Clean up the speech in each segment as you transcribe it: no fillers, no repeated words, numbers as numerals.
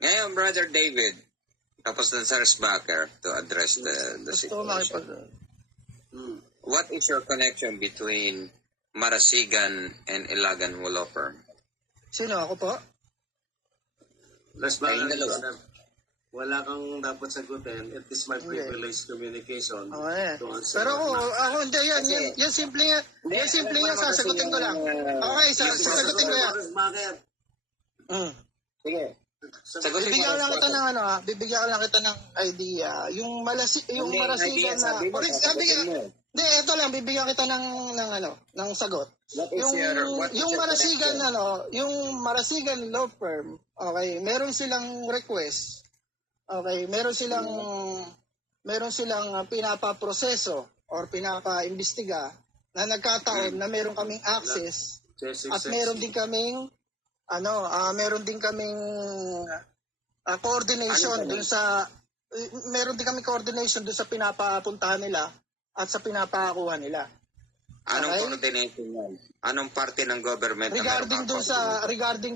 Ngayon, Brother David, tapos na sa Resbacker to address the situation. What is your connection between Marasigan and Ilagan Woloper? Sino? Ako po? Dalawa. Wala kang dapat sagutin. It is my privilege communication. To answer. Pero ako hindi yan. Yan simple yan. Yan simple yan. Sasagutin ko lang. Okay, sasagutin ko yan. Sige. Bibigyan ko lang kita ng idea. Yung Marasigan na... Hindi, ito lang. Bibigyan kita ng sagot. Yung Marasigan, yung Marasigan law firm, okay, meron silang request. Okay, meron silang pinapaproseso or pinapa-imbestiga na nagkataon na meron kaming access at meron din kaming coordination dun sa pinapapuntahan nila at sa pinapakuha nila. Anong coordination yan? Anong parte ng government regarding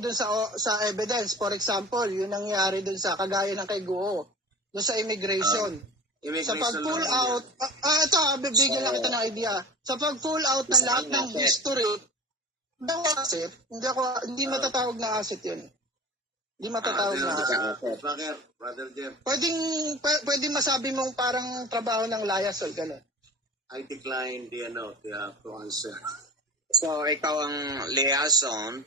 dun sa evidence, for example, yun nangyari dun sa kagaya ng kay Guo, dun sa immigration. Sa pag-pull out, ito, bibigyan lang kita ng idea. Sa pag-pull out ng lahat ng history, asset, hindi matatawag na asset yun. Hindi matatawag na asset. Brother Jeff. Pwedeng masabi mong parang trabaho ng liaison, gano'n. I decline to answer. So, ikaw ang liaison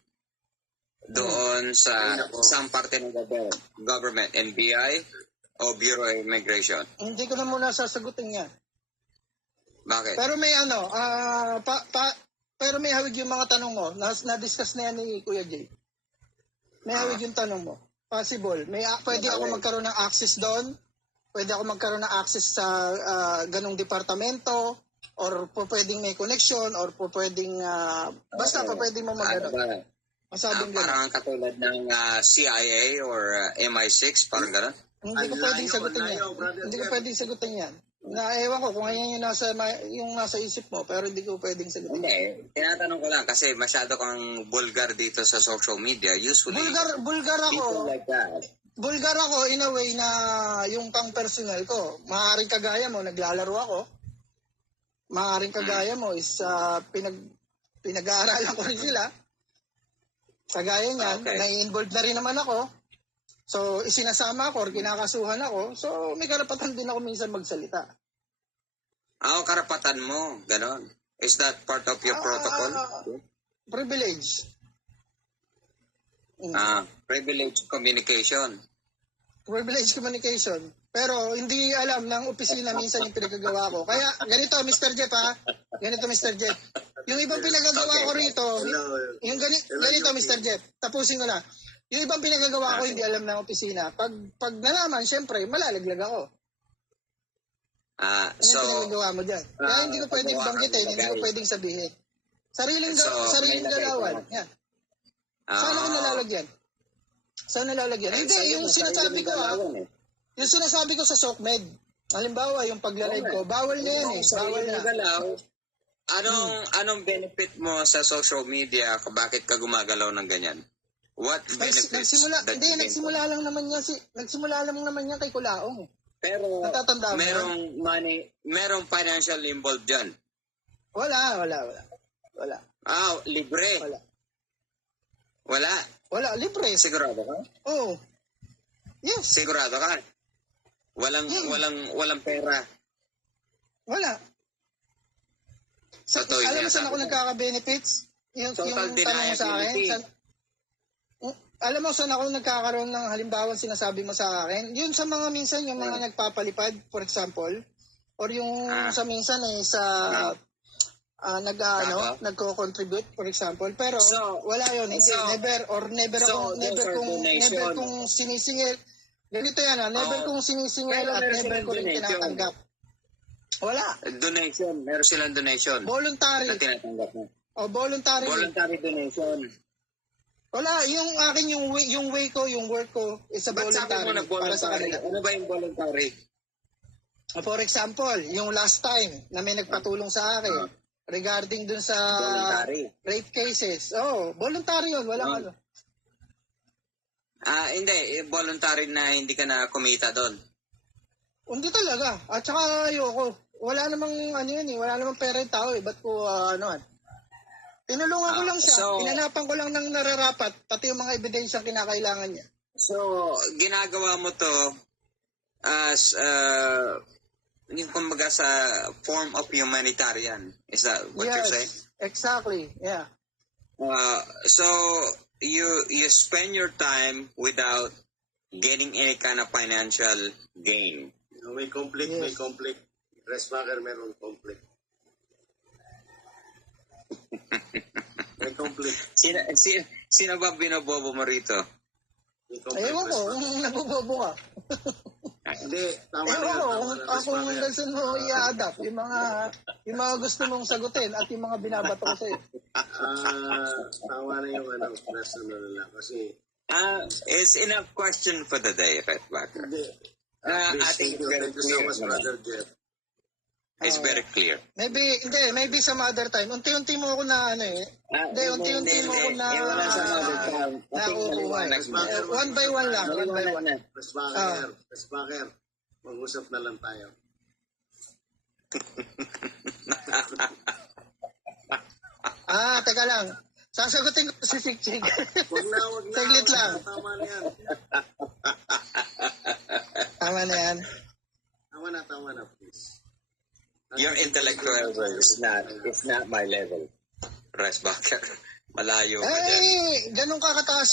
doon sa isang parte ng government, NBI o Bureau of Immigration? Hindi ko na muna sasagutin yan. Bakit? Pero may pero may hawig yung mga tanong mo. Na-discuss na yan ni Kuya Jay. May hawig yung tanong mo. Possible. Pwede ako magkaroon ng access doon. Pwede ako magkaroon ng access sa ganong departamento or pwedeng may connection or pwedeng basta pwedeng mo magano. Masabing parang katulad ng CIA or MI6, parang gano'n? Hindi ko pwedeng sagutin yan. Hindi ko pwedeng sagutin yan. Ewan ko kung yan yung nasa isip mo, pero hindi ko pwedeng sagutin. Hindi. Tinatanong ko lang kasi masyado kang bulgar dito sa social media. Usually, bulgar ako. Like that. Bulgar ako in a way na yung pang personal ko. Maaaring kagaya mo, naglalaro ako. Maaaring kagaya mo is pinag-aaralan ko rin sila. Kagaya niyan, nai-involved na rin naman ako. So, isinasama ako or kinakasuhan ako. So, may karapatan din ako minsan magsalita. Karapatan mo. Ganon. Is that part of your protocol? Privilege. Privilege communication. Privilege communication. Pero hindi alam ng opisina minsan yung pinagagawa ko. Kaya ganito Mr. Jeff Ganito Mr. Jeff. Yung ibang pinagagawa ko rito, yung ganito Mr. Jeff. Tapusin ko na. Yung ibang pinagagawa ko hindi alam ng opisina. Pag nalaman, syempre, malalaglag ako. So, pinagagawa mo dyan? Kaya hindi ko pwedeng banggitin, hindi ko pwedeng sabihin. Sariling galawan. Yan. Saan ako nalalagyan? Saan nalalagyan? Hindi, yung sinasabi ko yung sinasabi ko sa SOCMED. Halimbawa, yung pagla-live ko, bawal na yan Bawal na. Anong benefit mo sa social media? Bakit ka gumagalaw ng ganyan? What benefits? Nagsimula lang naman yan kay Kulaong. Pero merong financial involved dyan. Wala. Libre. Wala, libre. Sigurado ka? Oo. Yes. Sigurado ka? Walang pera. Wala. Alam mo saan ako nagkaka-benefits? Yung tanong mo sa akin? Alam mo saan ako nagkakaroon ng halimbawa sinasabi mo sa akin? Yun sa mga minsan, yung mga nagpapalipad, for example, or yung sa minsan nagko-contribute, for example. Pero wala yun. Never kung sinisingil. Ganito yan never kong sinisingil at never ko rin tinatanggap. Wala. Donation. Meron silang donation. Voluntary. Na tinatanggap mo. Voluntary. Voluntary donation. Wala. Yung akin, yung way ko, yung work ko, is a voluntary. Para sa kanila. Ano ba yung voluntary? For example, yung last time na may nagpatulong sa akin regarding dun sa rape cases. Voluntary yun. Walang ano. Hindi. Voluntary na hindi ka na kumita doon. Hindi talaga. At saka ayoko. Wala namang wala namang pera yung tao Ba't ko tinulungan ko lang siya. Pinanapan ko lang ng nararapat, pati yung mga ebidensyang kinakailangan niya. So, ginagawa mo to as yung kumbaga sa form of humanitarian. Is that what you're saying? Exactly. Yeah. So you spend your time without getting any kind of financial gain. May conflict, may conflict. Dressmaker meron conflict. May conflict. Sino ba binobobo mo rito? Ewan ko, nabobobo ka. Hindi, tama na Ewan yan. ko, kung gusto mo i-adapt, yung mga gusto mong sagutin at yung mga binabato ko sa'yo. Tama na yung personal lang. Kasi, it's enough question for the day, Redbacker. I think it's very clear. Brother Jeff. It's very clear. Maybe some other time. Unti-unti mo ako na unti-unti mo ako na nakukuha. One by one lang. Resbacker, mag-usap na lang tayo. Teka lang. Sasagutin ko si Fikchik. Wag na. Saglit lang. Tama na yan. Tama na yan. Tama na, please. Your intellectual level is not my level. Resbacker. Malayo ka dyan. Ganun kataas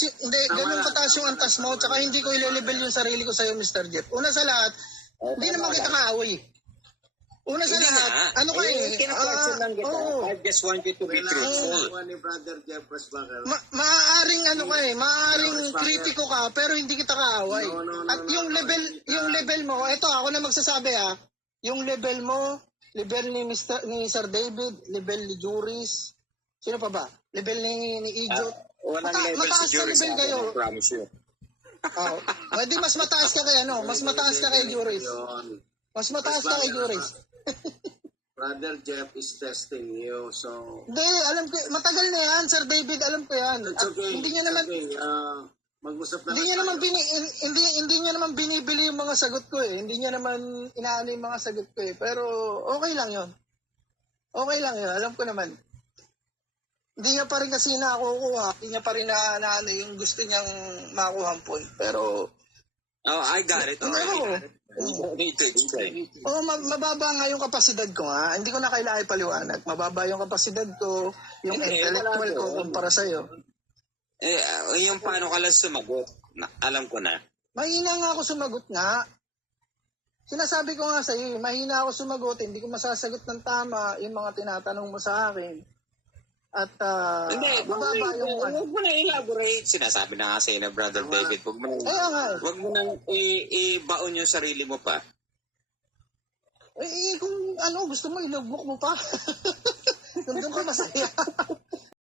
yung antas mo, tsaka hindi ko ile-level yung sarili ko sa'yo, Mr. Jeff. Una sa lahat, hindi naman kita kaaway. Una sa lahat, kina-question lang kita. I just want you to be truthful. Ni Brother Jeff Resbacker. Maaaring kritiko ka, pero hindi kita kaaway. At yung level mo, eto, ako na magsasabi yung level mo, level ni Sir David, level ni Juris, sino pa ba? Level ni Ijot. Walang level si Juris. I promise you. Hindi mas mataas ka kay mas mataas ka kay Juris. Mas mataas ka kay Juris. Brother Jeff is testing you, so... Hindi, alam ko, matagal na yan, Sir David, alam ko yan. It's okay, hindi niya naman... mag-usap na hindi niya naman binibili yung mga sagot ko Hindi niya naman inaano yung mga sagot ko Pero okay lang 'yon. Okay lang 'yon, alam ko naman. Hindi niya pa rin kasi nakukuha, hindi niya pa rin na yung gusto niyang makuha point. Pero I got it. Mababa nga yung kapasidad ko Hindi ko na kailangan ipaliwanag. Mababa yung kapasidad ko, yung intellectual ko kumpara sa'yo. Yung paano ka lang sumagot, alam ko na. Mahina nga ako sumagot nga. Sinasabi ko nga sa iyo, mahina ako sumagot, hindi ko masasagot ng tama yung mga tinatanong mo sa akin. At mababa yung... Huwag mo na elaborate. Sinasabi na nga sa'yo na Brother David, huwag mo nang ibaon yung sarili mo pa. Kung gusto mo, ilogbook mo pa. Doon ka masaya.